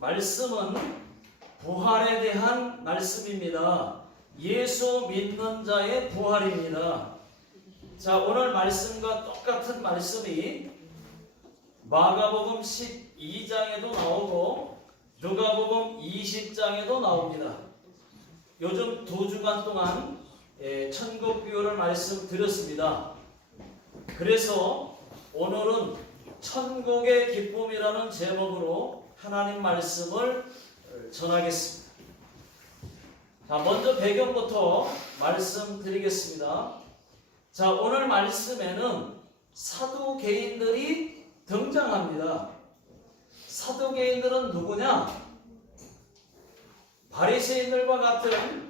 말씀은 부활에 대한 말씀입니다. 예수 믿는 자의 부활입니다. 자, 오늘 말씀과 똑같은 말씀이 마가복음 12장에도 나오고 누가복음 20장에도 나옵니다. 요즘 2주간 동안 천국 비유를 말씀드렸습니다. 그래서 오늘은 천국의 기쁨이라는 제목으로 하나님 말씀을 전하겠습니다. 자, 먼저 배경부터 말씀드리겠습니다. 자, 오늘 말씀에는 사두개인들이 등장합니다. 사두개인들은 누구냐? 바리새인들과 같은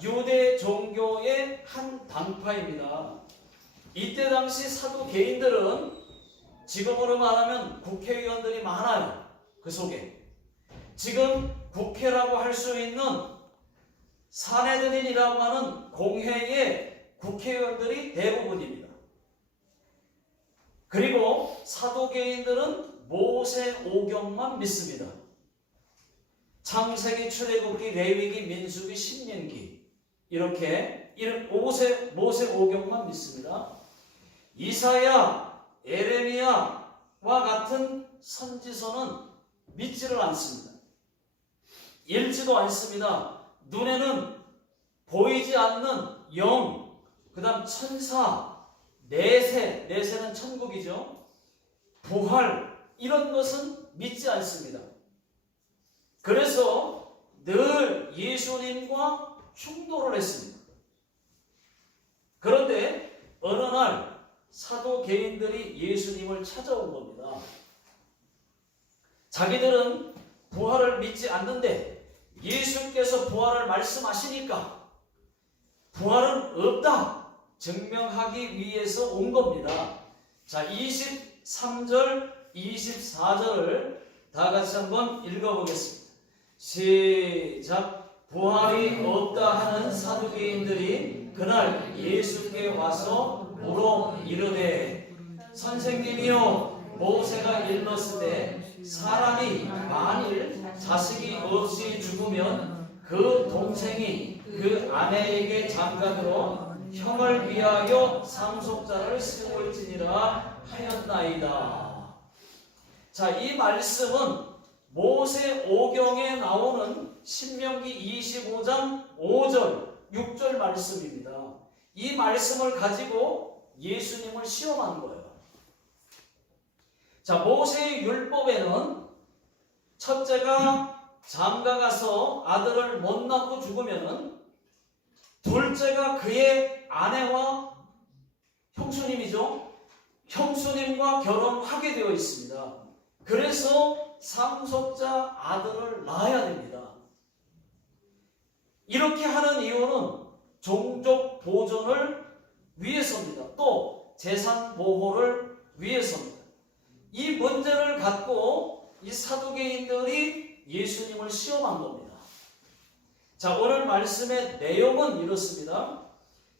유대 종교의 한 당파입니다. 이때 당시 사두개인들은 지금으로 말하면 국회의원들이 많아요. 그 속에 지금 국회라고 할 수 있는 산헤드린이라고 하는 공회의 국회의원들이 대부분입니다. 그리고 사두개인들은 모세오경만 믿습니다. 창세기, 출애굽기, 레위기, 민수기, 신명기 이렇게 모세오경만 믿습니다. 이사야, 에레미야와 같은 선지서는 믿지를 않습니다. 읽지도 않습니다. 눈에는 보이지 않는 영, 그 다음 천사, 내세는 천국이죠. 부활, 이런 것은 믿지 않습니다. 그래서 늘 예수님과 충돌을 했습니다. 그런데 어느 날 사두개인들이 예수님을 찾아온 겁니다. 자기들은 부활을 믿지 않는데 예수께서 부활을 말씀하시니까 부활은 없다 증명하기 위해서 온 겁니다. 자, 23절, 24절을 다 같이 한번 읽어보겠습니다. 시작. 부활이 없다 하는 사두개인들이 그날 예수께 와서 물어 이르되 선생님이여, 모세가 일렀으되 사람이 만일 자식이 없이 죽으면 그 동생이 그 아내에게 장가들어 형을 위하여 상속자를 세울지니라 하였나이다. 자, 이 말씀은 모세오경에 나오는 신명기 25장 5절, 6절 말씀입니다. 이 말씀을 가지고 예수님을 시험한 거예요. 자, 모세의 율법에는 첫째가 장가가서 아들을 못 낳고 죽으면은 둘째가 그의 아내와 형수님이죠. 형수님과 결혼하게 되어 있습니다. 그래서 상속자 아들을 낳아야 됩니다. 이렇게 하는 이유는 종족 보존을 위해서입니다. 또 재산 보호를 위해서입니다. 이 문제를 갖고 이 사두개인들이 예수님을 시험한 겁니다. 자, 오늘 말씀의 내용은 이렇습니다.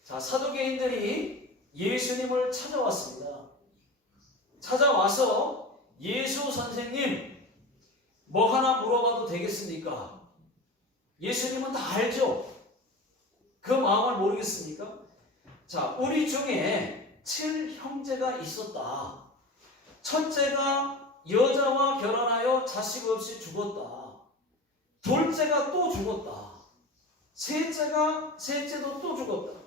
자, 사두개인들이 예수님을 찾아왔습니다. 찾아와서 예수 선생님, 뭐 하나 물어봐도 되겠습니까? 예수님은 다 알죠? 그 마음을 모르겠습니까? 자, 우리 중에 7형제가 있었다. 첫째가 여자와 결혼하여 자식 없이 죽었다. 둘째가 또 죽었다. 셋째도 또 죽었다.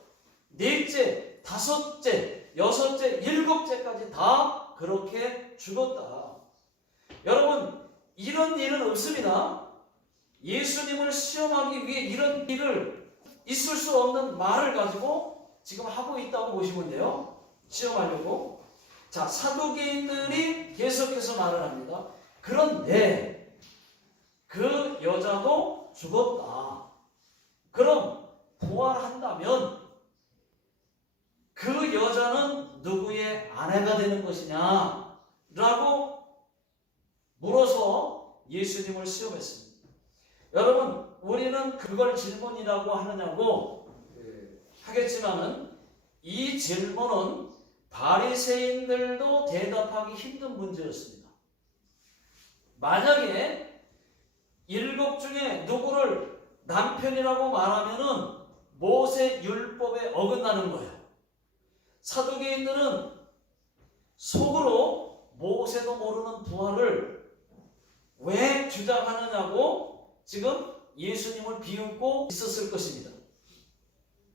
넷째, 다섯째, 여섯째, 일곱째까지 다 그렇게 죽었다. 여러분, 이런 일은 없습니다. 예수님을 시험하기 위해 이런 일을 있을 수 없는 말을 가지고 지금 하고 있다고 보시면 돼요. 시험하려고. 자, 사두개인들이 계속해서 말을 합니다. 그런데 그 여자도 죽었다. 그럼 부활한다면 그 여자는 누구의 아내가 되는 것이냐? 라고 물어서 예수님을 시험했습니다. 여러분, 우리는 그걸 질문이라고 하느냐고 하겠지만은 이 질문은 바리새인들도 대답하기 힘든 문제였습니다. 만약에 일곱 중에 누구를 남편이라고 말하면은 모세 율법에 어긋나는 거예요. 사두개인들은 속으로 모세도 모르는 부활을 왜 주장하느냐고 지금 예수님을 비웃고 있었을 것입니다.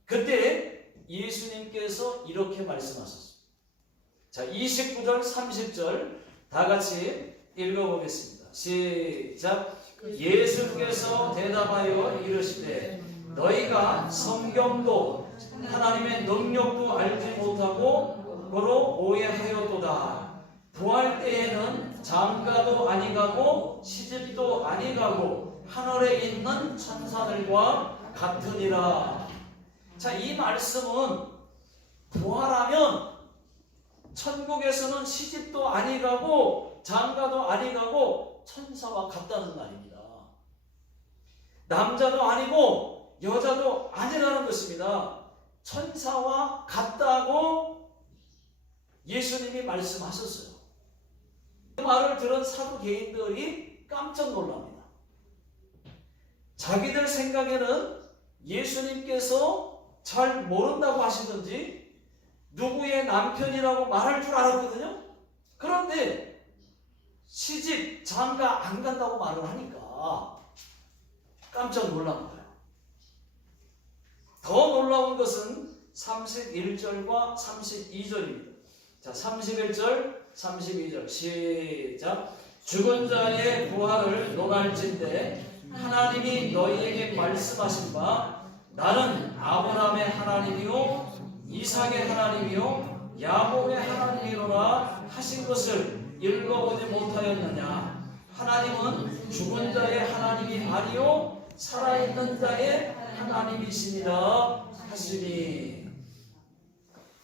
그때 예수님께서 이렇게 말씀하셨습니다. 자, 29절 30절 다 같이 읽어보겠습니다. 시작. 예수께서 대답하여 이르시되 너희가 성경도 하나님의 능력도 알지 못하고 고로 오해하였도다. 부활 때에는 장가도 아니가고 시집도 아니가고 하늘에 있는 천사들과 같으니라. 자, 이 말씀은 부활하면 천국에서는 시집도 아니가고 장가도 아니가고 천사와 같다는 말입니다. 남자도 아니고 여자도 아니라는 것입니다. 천사와 같다고 예수님이 말씀하셨어요. 그 말을 들은 사두개인들이 깜짝 놀랍니다. 자기들 생각에는 예수님께서 잘 모른다고 하시든지 누구의 남편이라고 말할 줄 알았거든요. 그런데 시집, 장가 안 간다고 말을 하니까 깜짝 놀란 거예요. 더 놀라운 것은 31절과 32절입니다. 자, 31절, 32절 시작. 죽은 자의 부활을 논할진대 하나님이 너희에게 말씀하신 바 나는 아브라함의 하나님이요 이삭의 하나님이요 야곱의 하나님이로라 하신 것을 읽어보지 못하였느냐. 하나님은 죽은 자의 하나님이 아니요 살아있는 자의 하나님이시니라 하시니.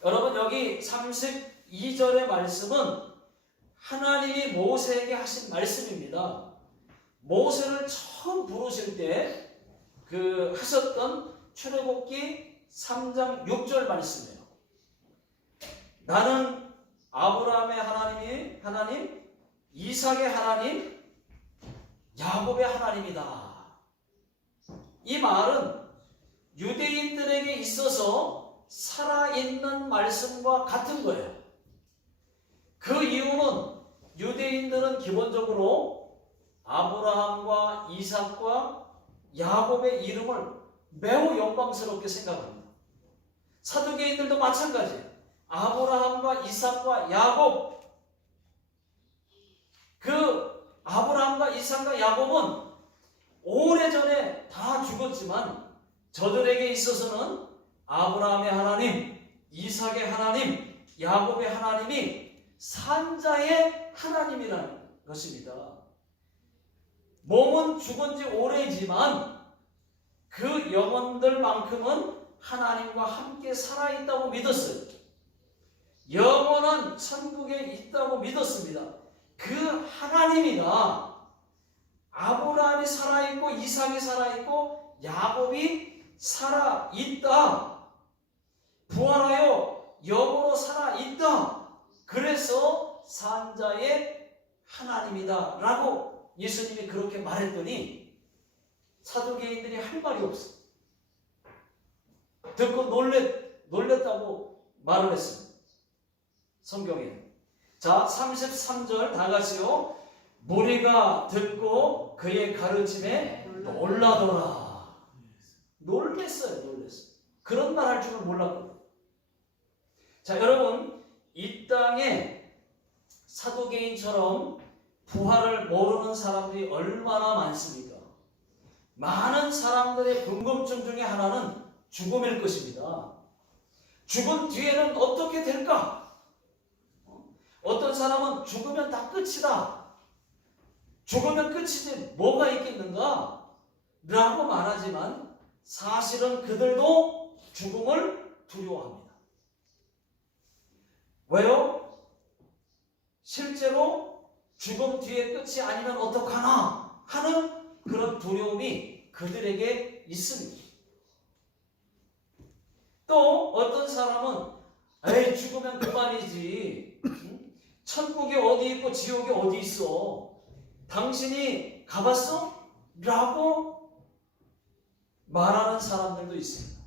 여러분, 여기 32절의 말씀은 하나님이 모세에게 하신 말씀입니다. 모세를 처음 부르실 때 하셨던 출애굽기 3장 6절 말씀이에요. 나는 아브라함의 하나님, 이삭의 하나님, 야곱의 하나님이다. 이 말은 유대인들에게 있어서 살아있는 말씀과 같은 거예요. 그 이유는 유대인들은 기본적으로 아브라함과 이삭과 야곱의 이름을 매우 영광스럽게 생각합니다. 사두개인들도 마찬가지예요. 아브라함과 이삭과 야곱, 그 아브라함과 이삭과 야곱은 오래전에 다 죽었지만 저들에게 있어서는 아브라함의 하나님, 이삭의 하나님, 야곱의 하나님이 산자의 하나님이라는 것입니다. 몸은 죽은 지 오래지만 그 영혼들만큼은 하나님과 함께 살아있다고 믿었어요. 영원한 천국에 있다고 믿었습니다. 그 하나님이가 아브라함이 살아있고 이삭이 살아있고 야곱이 살아있다. 부활하여 영으로 살아있다. 그래서 산자의 하나님이다 라고 예수님이 그렇게 말했더니 사두개인들이 할 말이 없어. 듣고 놀랬다고 말을 했습니다. 성경에. 자, 33절 다 같이요. 무리가 듣고 그의 가르침에 놀라더라. 놀랬어요. 그런 말 할 줄은 몰랐거든요. 자, 여러분, 이 땅에 사두개인처럼 부활을 모르는 사람들이 얼마나 많습니까? 많은 사람들의 궁금증 중에 하나는 죽음일 것입니다. 죽은 뒤에는 어떻게 될까? 어떤 사람은 죽으면 다 끝이다. 죽으면 끝이지 뭐가 있겠는가? 라고 말하지만 사실은 그들도 죽음을 두려워합니다. 왜요? 실제로 죽음 뒤에 끝이 아니면 어떡하나 하는 그런 두려움이 그들에게 있습니다. 또 어떤 사람은 에이, 죽으면 그만이지. 천국이 어디 있고 지옥이 어디 있어? 당신이 가봤어? 라고 말하는 사람들도 있습니다.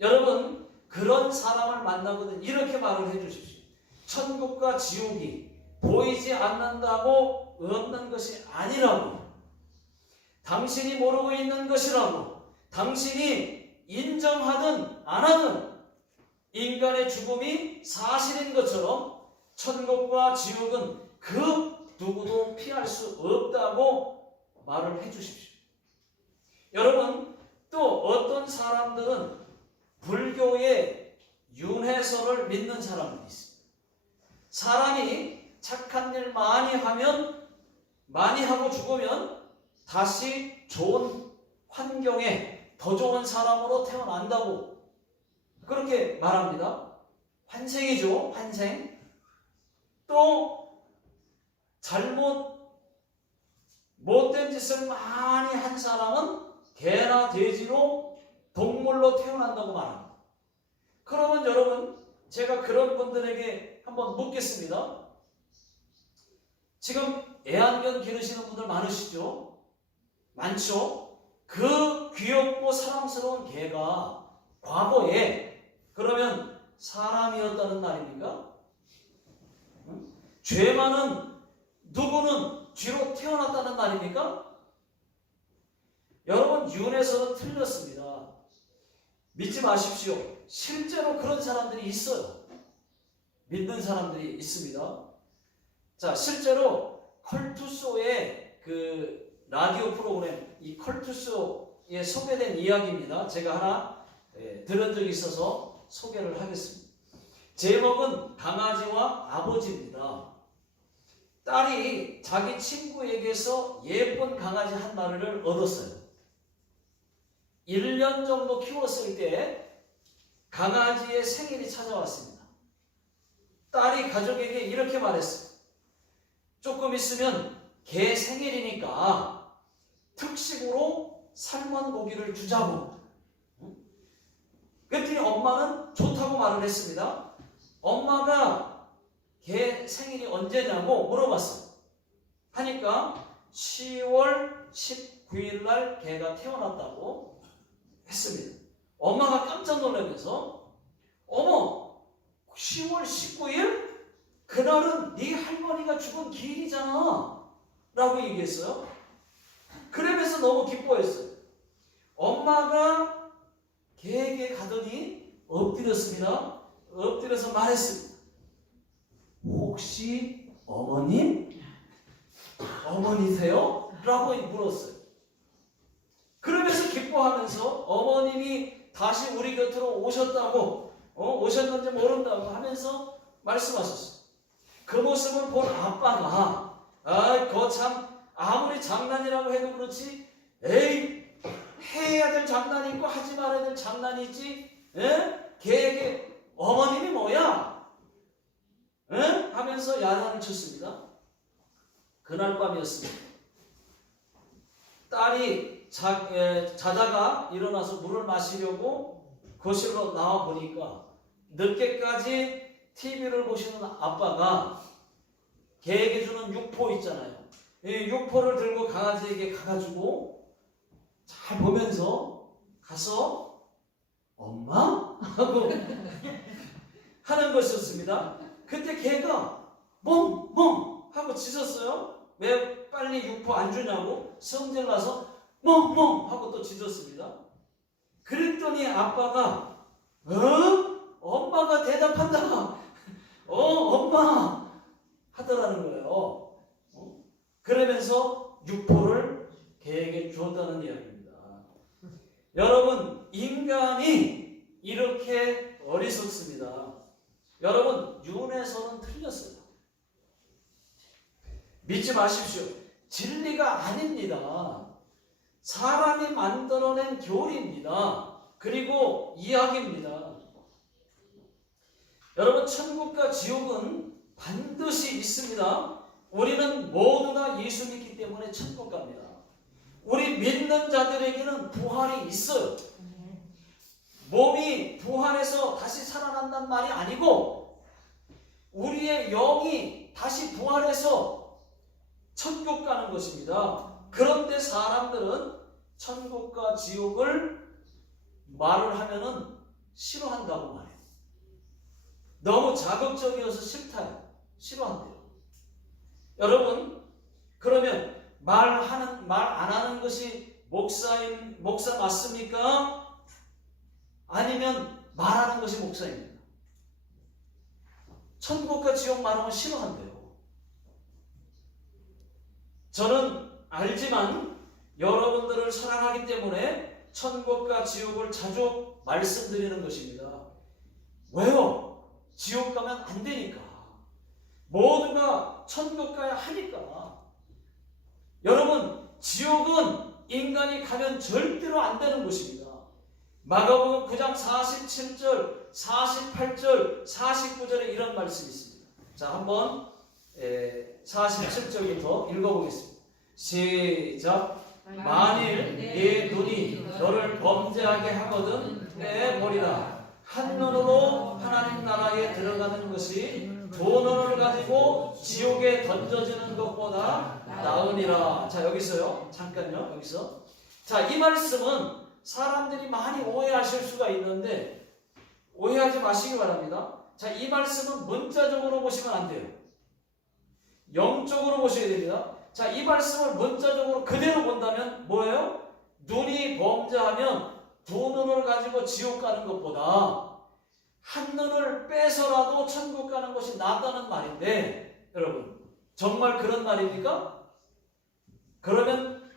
여러분, 그런 사람을 만나거든 이렇게 말을 해주십시오. 천국과 지옥이 보이지 않는다고 없는 것이 아니라고, 당신이 모르고 있는 것이라고, 당신이 인정하든 안 하든 인간의 죽음이 사실인 것처럼 천국과 지옥은 그 누구도 피할 수 없다고 말을 해주십시오. 여러분, 또 어떤 사람들은 불교의 윤회설을 믿는 사람들이 있습니다. 사람이 착한 일 많이 하면, 많이 하고 죽으면 다시 좋은 환경에 더 좋은 사람으로 태어난다고 그렇게 말합니다. 환생이죠, 환생. 또 못된 짓을 많이 한 사람은 개나 돼지로, 동물로 태어난다고 말합니다. 그러면 여러분, 제가 그런 분들에게 한번 묻겠습니다. 지금 애완견 기르시는 분들 많으시죠? 많죠? 그 귀엽고 사랑스러운 개가 과거에 그러면 사람이었다는 말입니까? 죄 많은 누구는 쥐로 태어났다는 말입니까? 여러분, 윤회설은 틀렸습니다. 믿지 마십시오. 실제로 그런 사람들이 있어요. 믿는 사람들이 있습니다. 자, 실제로 컬투소의 그 라디오 프로그램, 이 컬투소에 소개된 이야기입니다. 제가 하나 들은 적이 있어서 소개를 하겠습니다. 제목은 강아지와 아버지입니다. 딸이 자기 친구에게서 예쁜 강아지 한 마리를 얻었어요. 1년 정도 키웠을 때 강아지의 생일이 찾아왔습니다. 딸이 가족에게 이렇게 말했어요. 조금 있으면 개 생일이니까 특식으로 삶은 고기를 주자고. 그랬더니 엄마는 좋다고 말을 했습니다. 엄마가 개 생일이 언제냐고 물어봤어요. 하니까 10월 19일 날 개가 태어났다고 했습니다. 엄마가 깜짝 놀라면서, 어머, 10월 19일? 그날은 네 할머니가 죽은 기일이잖아 라고 얘기했어요. 그러면서 너무 기뻐했어요. 엄마가 개에게 가더니 엎드렸습니다. 엎드려서 말했습니다. 혹시 어머님? 어머니세요? 라고 물었어요. 그러면서 기뻐하면서 어머님이 다시 우리 곁으로 오셨다고, 오셨는지 모른다고 하면서 말씀하셨어요. 그 모습을 본 아빠가, 그거 참 아무리 장난이라고 해도 그렇지, 에이, 해야 될 장난이 있고 하지 말아야 될 장난이 있지, 걔에게 어머님이 뭐야? 하면서 야단을 쳤습니다. 그날 밤이었습니다. 딸이 자다가 일어나서 물을 마시려고 거실로 나와 보니까 늦게까지 TV를 보시는 아빠가 개에게 주는 육포 있잖아요. 이 육포를 들고 강아지에게 가가지고 잘 보면서 가서 엄마? 하고 하는 것이었습니다. 그때 개가 멍멍 하고 짖었어요. 왜 빨리 육포 안 주냐고 성질나서 멍멍 하고 또 짖었습니다. 그랬더니 아빠가 엄마가 대답한다. 엄마 하더라는 거예요. 그러면서 육포를 개에게 주었다는 이야기입니다. 여러분, 인간이 이렇게 어리석습니다. 여러분, 윤회설은 틀렸어요. 믿지 마십시오. 진리가 아닙니다. 사람이 만들어낸 교리입니다. 그리고 이야기입니다. 여러분, 천국과 지옥은 반드시 있습니다. 우리는 모두 다 예수 믿기 때문에 천국 갑니다. 우리 믿는 자들에게는 부활이 있어요. 몸이 부활해서 다시 살아난다는 말이 아니고 우리의 영이 다시 부활해서 천국 가는 것입니다. 그런데 사람들은 천국과 지옥을 말을 하면은 싫어한다고 말해요. 너무 자극적이어서 싫다요. 싫어한대요. 여러분, 그러면 말 안 하는 것이 목사 맞습니까? 아니면 말하는 것이 목사입니까? 천국과 지옥 말하면 싫어한대요. 저는 알지만 여러분들을 사랑하기 때문에 천국과 지옥을 자주 말씀드리는 것입니다. 왜요? 지옥 가면 안 되니까. 모두가 천국 가야 하니까. 여러분, 지옥은 인간이 가면 절대로 안 되는 곳입니다. 마가복음 9장 47절, 48절, 49절에 이런 말씀이 있습니다. 자, 한번 47절부터 읽어보겠습니다. 시작. 만일 네 눈이 너를 범죄하게 하거든 빼버리라. 한 눈으로 하나님 나라에 들어가는 것이 두 눈을 가지고 지옥에 던져지는 것보다 나으니라. 자, 여기서요. 잠깐요. 여기서. 자, 이 말씀은 사람들이 많이 오해하실 수가 있는데 오해하지 마시기 바랍니다. 자, 이 말씀은 문자적으로 보시면 안 돼요. 영적으로 보셔야 됩니다. 자, 이 말씀을 문자적으로 그대로 본다면 뭐예요? 눈이 범죄하면 두 눈을 가지고 지옥 가는 것보다 한 눈을 빼서라도 천국 가는 것이 낫다는 말인데, 여러분, 정말 그런 말입니까? 그러면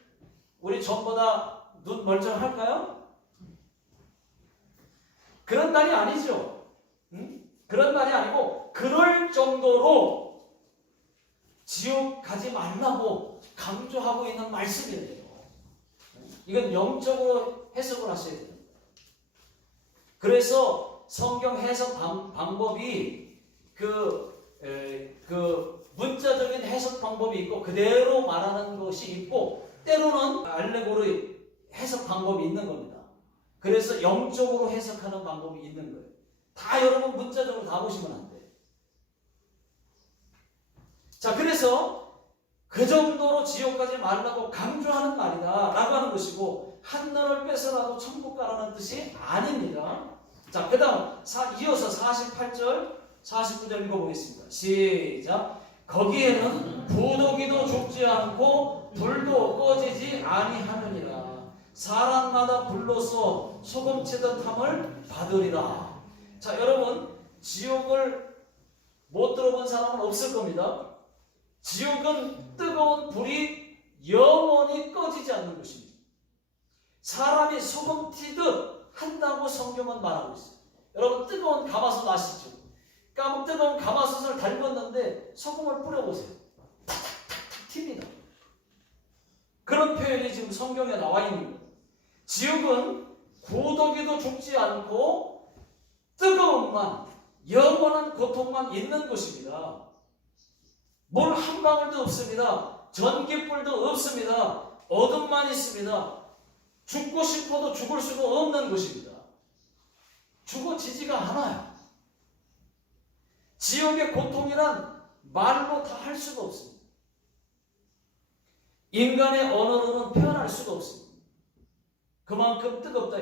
우리 전부 다 눈 멀쩡할까요? 그런 말이 아니죠. 그런 말이 아니고 그럴 정도로 지옥 가지 말라고 강조하고 있는 말씀이에요. 이건 영적으로 해석을 하셔야 돼요. 그래서 성경 해석 방법이 문자적인 해석 방법이 있고 그대로 말하는 것이 있고 때로는 알레고리 해석 방법이 있는 겁니다. 그래서 영적으로 해석하는 방법이 있는 거예요. 다 여러분 문자적으로 다 보시면 안 돼요. 자, 그래서 그 정도로 지옥 가지 말라고 강조하는 말이다 라고 하는 것이고 한 눈을 빼서라도 천국 가라는 뜻이 아닙니다. 자, 그 다음 이어서 48절 49절 읽어보겠습니다. 시작. 거기에는 부더기도 죽지 않고 불도 꺼지지 아니하느니라. 사람마다 불로써 소금치듯 함을 받으리라. 자, 여러분, 지옥을 못 들어본 사람은 없을 겁니다. 지옥은 뜨거운 불이 영원히 꺼지지 않는 것입니다. 사람이 소금 튀듯 한다고 성경은 말하고 있어요. 여러분, 뜨거운 가마솥 아시죠? 뜨거운 가마솥을 달궜는데 소금을 뿌려보세요. 탁탁탁탁 튑니다. 그런 표현이 지금 성경에 나와 있는 거예요. 지옥은 구더기도 죽지 않고 뜨거움만, 영원한 고통만 있는 곳입니다. 물 한 방울도 없습니다. 전기불도 없습니다. 어둠만 있습니다. 죽고 싶어도 죽을 수가 없는 곳입니다. 죽어지지가 않아요. 지옥의 고통이란 말로 다 할 수가 없습니다. 인간의 언어로는 표현할 수가 없습니다. 그만큼 뜨겁다.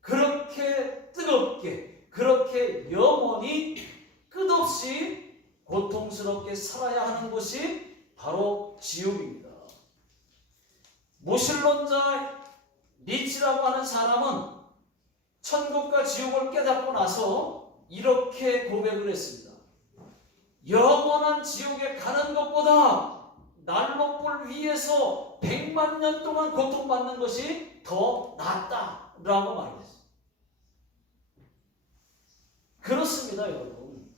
그렇게 뜨겁게, 그렇게 영원히 끝없이 고통스럽게 살아야 하는 곳이 바로 지옥입니다. 무신론자 니치라고 하는 사람은 천국과 지옥을 깨닫고 나서 이렇게 고백을 했습니다. 영원한 지옥에 가는 것보다 난로불 위에서 100만 년 동안 고통받는 것이 더 낫다라고 말했어요. 그렇습니다, 여러분.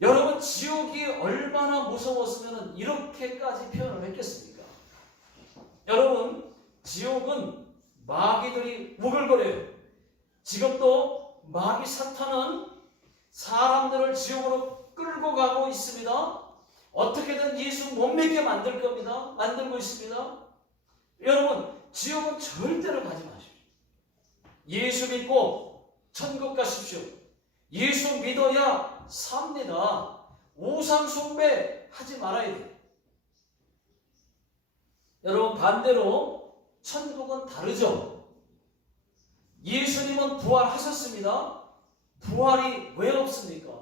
여러분, 지옥이 얼마나 무서웠으면 이렇게까지 표현을 했겠습니까? 여러분, 지옥은 마귀들이 우글거려요. 지금도 마귀 사탄은 사람들을 지옥으로 끌고 가고 있습니다. 어떻게든 예수 못 믿게 만들 겁니다. 만들고 있습니다. 여러분, 지옥은 절대로 가지 마십시오. 예수 믿고 천국 가십시오. 예수 믿어야 삽니다. 우상 숭배 하지 말아야 돼요. 여러분 반대로 천국은 다르죠. 예수님은 부활하셨습니다. 부활이 왜 없습니까?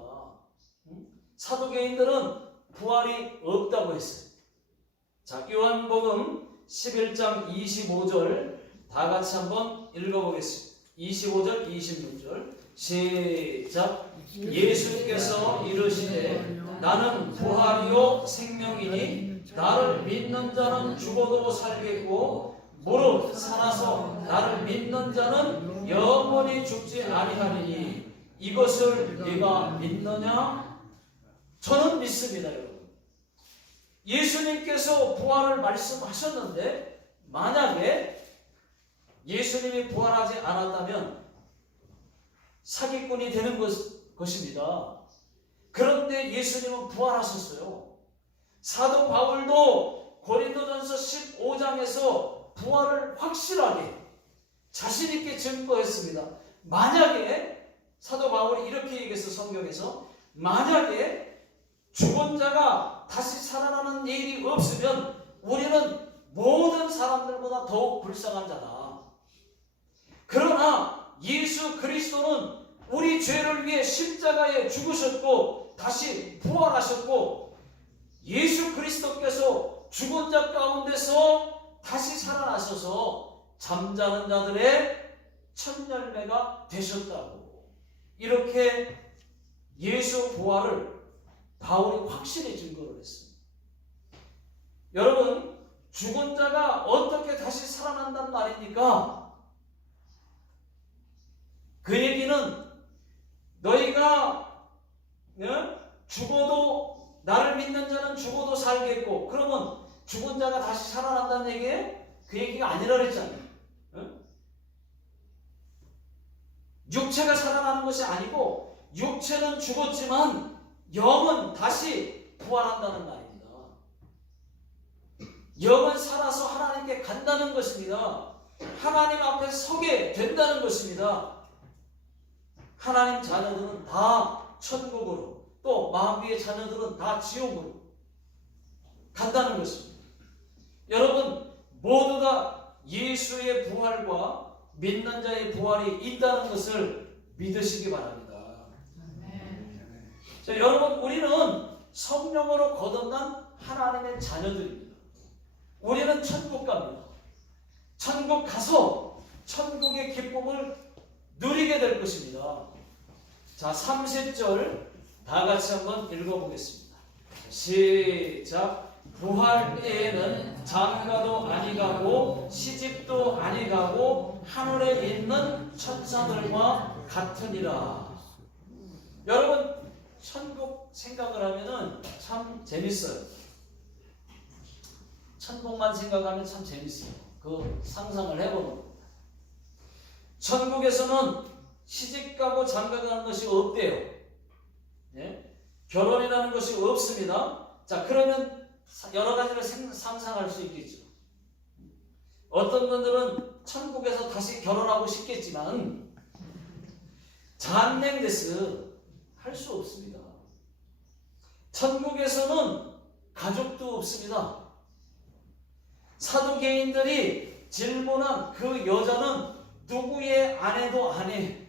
사두개인들은 부활이 없다고 했어요. 자, 요한복음 11장 25절 다 같이 한번 읽어보겠습니다. 25절, 26절 시작. 예수께서 이르시되 나는 부활이요 생명이니 나를 믿는 자는 죽어도 살겠고 무릇 살아서 나를 믿는 자는 영원히 죽지 아니하리니 이것을 네가 믿느냐? 저는 믿습니다, 여러분. 예수님께서 부활을 말씀하셨는데 만약에 예수님이 부활하지 않았다면 사기꾼이 되는 것입니다. 그런데 예수님은 부활하셨어요. 사도 바울도 고린도전서 15장에서 부활을 확실하게 자신있게 증거했습니다. 만약에 사도 바울이 이렇게 얘기했어. 성경에서 만약에 죽은 자가 다시 살아나는 일이 없으면 우리는 모든 사람들보다 더욱 불쌍한 자다. 그러나 예수 그리스도는 우리 죄를 위해 십자가에 죽으셨고 다시 부활하셨고 예수 그리스도께서 죽은 자 가운데서 다시 살아나셔서 잠자는 자들의 첫 열매가 되셨다고. 이렇게 예수 부활을 바울이 확실히 증거를 했습니다. 여러분, 죽은 자가 어떻게 다시 살아난단 말입니까? 그 얘기는 너희가 죽어도 나를 믿는 자는 죽어도 살겠고 그러면 죽은 자가 다시 살아난다는 얘기예요? 그 얘기가 아니라 그랬잖아요. 육체가 살아나는 것이 아니고 육체는 죽었지만 영은 다시 부활한다는 말입니다. 영은 살아서 하나님께 간다는 것입니다. 하나님 앞에 서게 된다는 것입니다. 하나님 자녀들은 다 천국으로 또 마귀의 자녀들은 다 지옥으로 간다는 것입니다. 여러분 모두 다 예수의 부활과 믿는 자의 부활이 있다는 것을 믿으시기 바랍니다. 자, 여러분 우리는 성령으로 거듭난 하나님의 자녀들입니다. 우리는 천국 갑니다. 천국 가서 천국의 기쁨을 누리게 될 것입니다. 자, 30절 다 같이 한번 읽어보겠습니다. 시작. 부활 때에는 장가도 아니가고 시집도 아니가고 하늘에 있는 천사들과 같으니라. 여러분 천국 생각을 하면은 참 재밌어요. 천국만 생각하면 참 재밌어요. 그 상상을 해보는 겁니다. 천국에서는 시집가고 장가가는 것이 없대요. 예? 결혼이라는 것이 없습니다. 자, 그러면 여러 가지를 상상할 수 있겠죠. 어떤 분들은 천국에서 다시 결혼하고 싶겠지만 잔냉데스 할 수 없습니다. 천국에서는 가족도 없습니다. 사두개인들이 질문한 그 여자는 누구의 아내도 아니에요.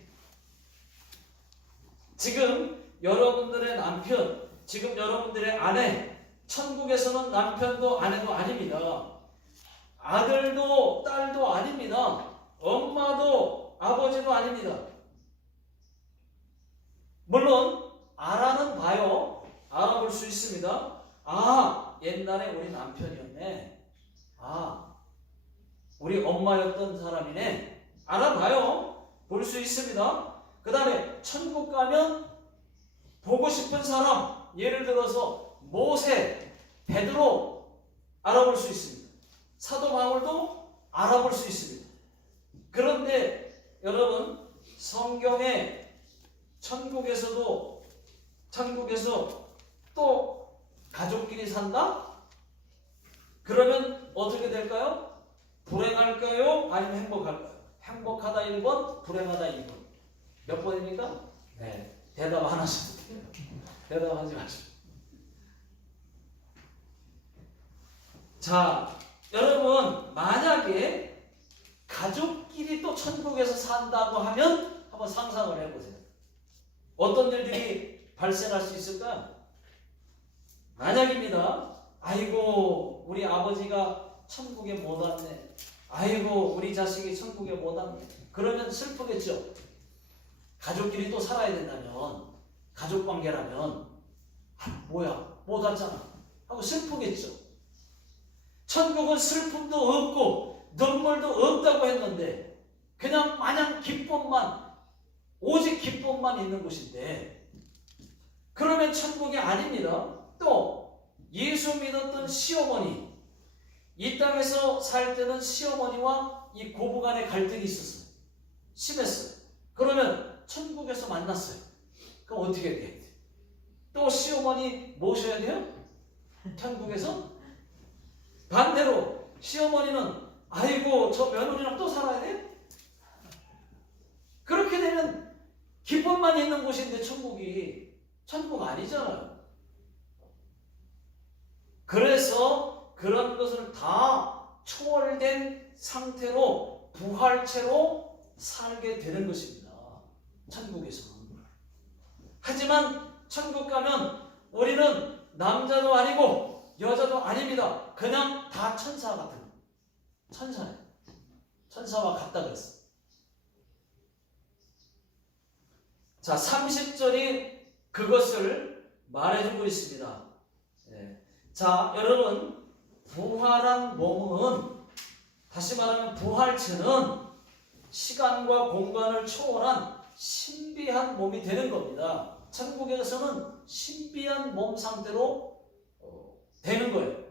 지금 여러분들의 남편, 지금 여러분들의 아내, 천국에서는 남편도 아내도 아닙니다. 아들도 딸도 아닙니다. 엄마도 아버지도 아닙니다. 물론 알아는 봐요. 알아볼 수 있습니다. 아, 옛날에 우리 남편이었네. 아, 우리 엄마였던 사람이네. 알아봐요. 볼 수 있습니다. 그 다음에 천국 가면 보고 싶은 사람, 예를 들어서 모세, 베드로 알아볼 수 있습니다. 사도 바울도 알아볼 수 있습니다. 그런데 여러분 성경에 천국에서 또 가족끼리 산다? 그러면 어떻게 될까요? 불행할까요? 아니면 행복할까요? 행복하다 1번, 불행하다 2번. 몇 번입니까? 네. 대답 안 하셔도 돼요. 대답하지 마시고. 자, 여러분 만약에 가족끼리 또 천국에서 산다고 하면 한번 상상을 해보세요. 어떤 일들이 발생할 수 있을까? 만약입니다. 아이고 우리 아버지가 천국에 못 왔네. 아이고 우리 자식이 천국에 못 왔네. 그러면 슬프겠죠. 가족끼리 또 살아야 된다면, 가족관계라면 뭐야 못 왔잖아 하고 슬프겠죠. 천국은 슬픔도 없고 눈물도 없다고 했는데 그냥 마냥 기쁨만, 오직 기쁨만 있는 곳인데, 그러면 천국이 아닙니다. 또 예수 믿었던 시어머니, 이 땅에서 살 때는 시어머니와 이 고부 간의 갈등이 있었어요. 심했어요. 그러면 천국에서 만났어요. 그럼 어떻게 돼요? 또 시어머니 모셔야 돼요? 천국에서? 반대로 시어머니는 아이고 저 며느리랑 또 살아야 돼? 그렇게 되면 기쁨만 있는 곳인데 천국 아니잖아요. 그래서 그런 것을 다 초월된 상태로 부활체로 살게 되는 것입니다. 천국에서는. 하지만 천국 가면 우리는 남자도 아니고 여자도 아닙니다. 그냥 다 천사 같은 천사예요. 천사와 같다 그랬어요. 자, 30절이 그것을 말해주고 있습니다. 네. 자, 여러분, 부활한 몸은, 다시 말하면 부활체는 시간과 공간을 초월한 신비한 몸이 되는 겁니다. 천국에서는 신비한 몸 상태로 되는 거예요.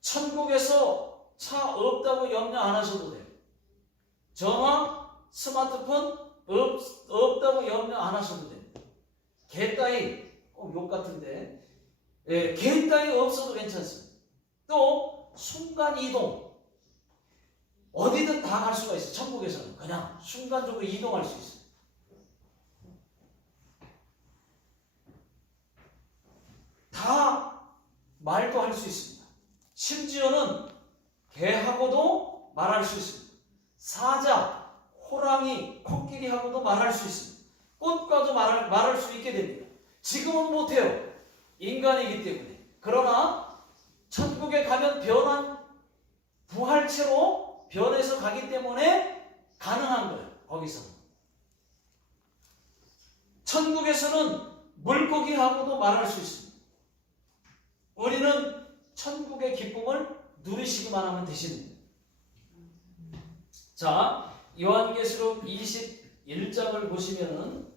천국에서 차 없다고 염려 안 하셔도 돼요. 전화, 스마트폰 없다고 염려 안 하셔도 됩니다. 개 따위, 욕 같은데, 개 따위 없어도 괜찮습니다. 또 순간 이동, 어디든 다 갈 수가 있어요. 천국에서는 그냥 순간적으로 이동할 수 있어요. 다 말도 할 수 있습니다. 심지어는 개하고도 말할 수 있습니다. 사자, 호랑이, 코끼리하고도 말할 수 있습니다. 꽃과도 말할 수 있게 됩니다. 지금은 못해요. 인간이기 때문에. 그러나 천국에 가면 변한 부활체로 변해서 가기 때문에 가능한 거예요. 거기서는. 천국에서는 물고기하고도 말할 수 있습니다. 우리는 천국의 기쁨을 누리시기만 하면 되시는 거예요. 자, 요한계시록 21장을 보시면은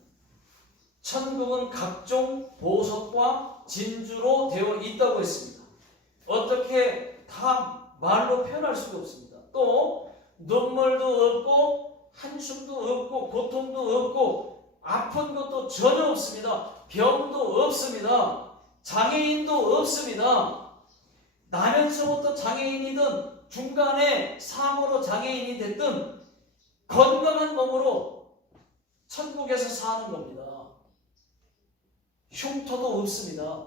천국은 각종 보석과 진주로 되어 있다고 했습니다. 어떻게 다 말로 표현할 수가 없습니다. 또 눈물도 없고 한숨도 없고 고통도 없고 아픈 것도 전혀 없습니다. 병도 없습니다. 장애인도 없습니다. 나면서부터 장애인이든 중간에 사고로 장애인이 됐든 건강한 몸으로 천국에서 사는 겁니다. 흉터도 없습니다.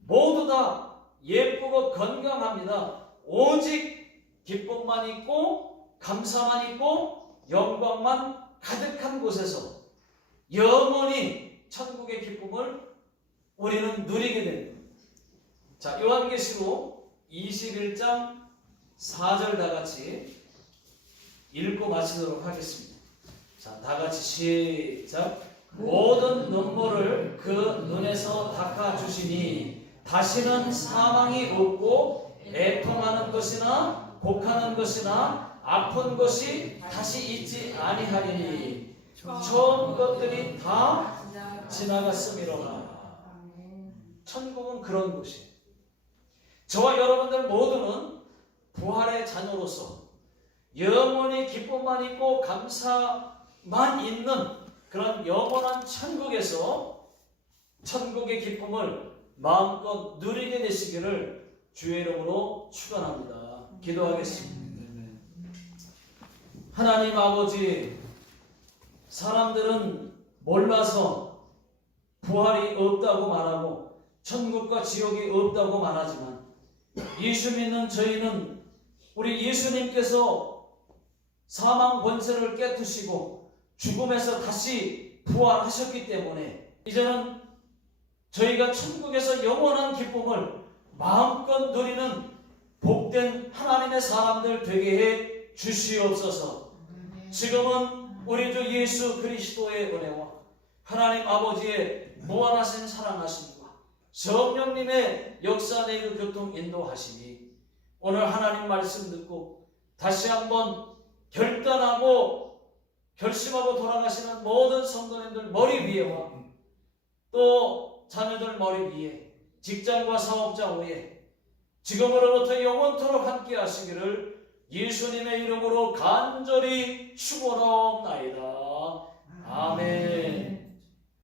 모두 다 예쁘고 건강합니다. 오직 기쁨만 있고 감사만 있고 영광만 가득한 곳에서 영원히 천국의 기쁨을 우리는 누리게 됩니다. 자, 요한계시록 21장 4절 다 같이 읽고 마치도록 하겠습니다. 자, 다 같이 시작. 모든 눈물을 그 눈에서 닦아주시니 다시는 사망이 없고 애통하는 것이나 곡하는 것이나 아픈 것이 다시 있지 아니하리니 처음 것들이 다 지나갔음이로라. 천국은 그런 곳이에요. 저와 여러분들 모두는 부활의 자녀로서 영원히 기쁨만 있고 감사만 있는 그런 영원한 천국에서 천국의 기쁨을 마음껏 누리게 되시기를 주의 이름으로 축원합니다. 기도하겠습니다. 하나님 아버지, 사람들은 몰라서 부활이 없다고 말하고 천국과 지옥이 없다고 말하지만 예수 믿는 저희는 우리 예수님께서 사망 권세를 깨뜨시고 죽음에서 다시 부활하셨기 때문에 이제는 저희가 천국에서 영원한 기쁨을 마음껏 누리는 복된 하나님의 사람들 되게 해 주시옵소서. 지금은 우리 주 예수 그리스도의 은혜와 하나님 아버지의 무한하신 사랑하심과 성령님의 역사 내그 교통 인도하심이 오늘 하나님 말씀 듣고 다시 한번 결단하고 결심하고 돌아가시는 모든 성도님들 머리 위에와 또 자녀들 머리 위에 직장과 사업장 위에 지금으로부터 영원토록 함께 하시기를 예수님의 이름으로 간절히 축원하옵나이다. 아멘.